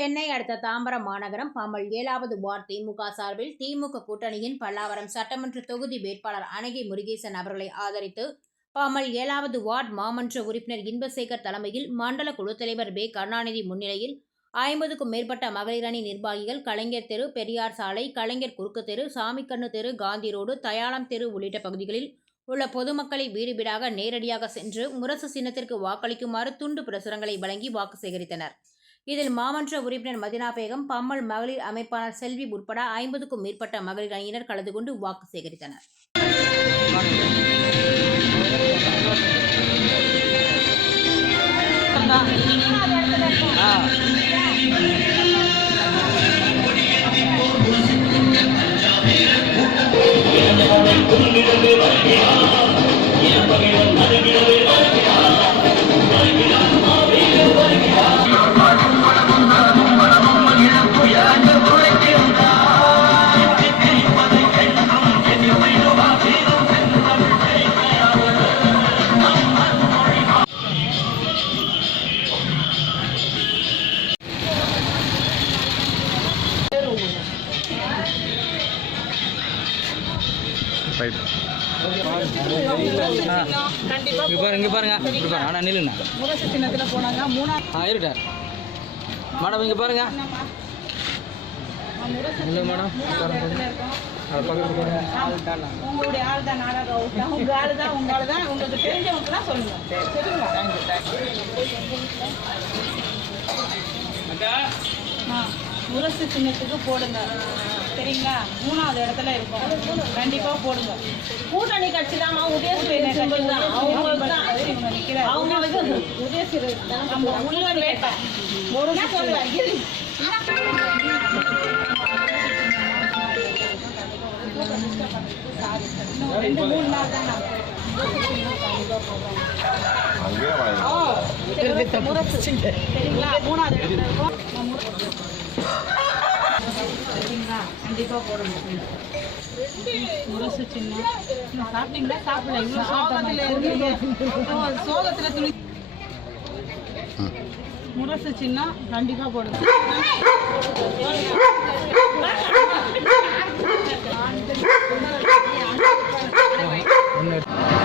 சென்னை அடுத்த தாம்பரம் மாநகரம் பம்மல் 7வது வார்டு திமுக சார்பில் திமுக கூட்டணியின் பல்லாவரம் சட்டமன்ற தொகுதி வேட்பாளர் அனகை முருகேசன் அவர்களை ஆதரித்து பம்மல் 7வது வார்டு மாமன்ற உறுப்பினர் இன்பசேகர் தலைமையில் மண்டல குழு தலைவர் பே கருணாநிதி முன்னிலையில் 50க்கும் மேற்பட்ட மகளிர் அணி நிர்வாகிகள் கலைஞர் தெரு, பெரியார் சாலை, கலைஞர் குறுக்கு தெரு, சாமிக்கண்ணு தெரு, காந்தி ரோடு, தயாளம் தெரு உள்ளிட்ட பகுதிகளில் உள்ள பொதுமக்களை வீடு வீடாக நேரடியாக சென்று முரசு சின்னத்திற்கு வாக்களிக்குமாறு துண்டு பிரசுரங்களை வழங்கி வாக்கு சேகரித்தனர். இதில் மாமன்ற உறுப்பினர் மதினா பேகம், பம்மல் மகளிர் அமைப்பாளர் செல்வி உட்பட 50க்கும் மேற்பட்ட மகளிர் அணியினர் கலந்து கொண்டு வாக்கு சேகரித்தனர். இங்க பாருங்க ஆனா நில்லுண்ணா முரசு சின்னத்துல போனாங்க. இருட்டார் மேடம் இங்க பாருங்க. இல்லை மேடம் உங்களுடைய ஆள் தான் நாடகம், உங்க ஆளு தான், உங்க ஆளு தான், உங்களுக்கு தெரிஞ்சவங்க தான் சொல்லுங்க. முரசு சின்னத்துக்கு போடுங்க, சரிங்களா? 3வது இடத்துல இருக்கும், கண்டிப்பா போடுங்க. கூட்டணி கட்சி தான் ரெண்டு 3 நாள் தான் சரிங்களா? 3வது இடத்துல இருக்கும், கண்டிப்பா போடுங்க. முரசு சின்னம் சாப்பிட்டீங்களா? சாப்பிடல, இவ்வளவு சோகத்துல இருக்கீங்க, சோகத்துல துணி. முரசு சின்னம் கண்டிப்பா போடுங்க. ஒன்று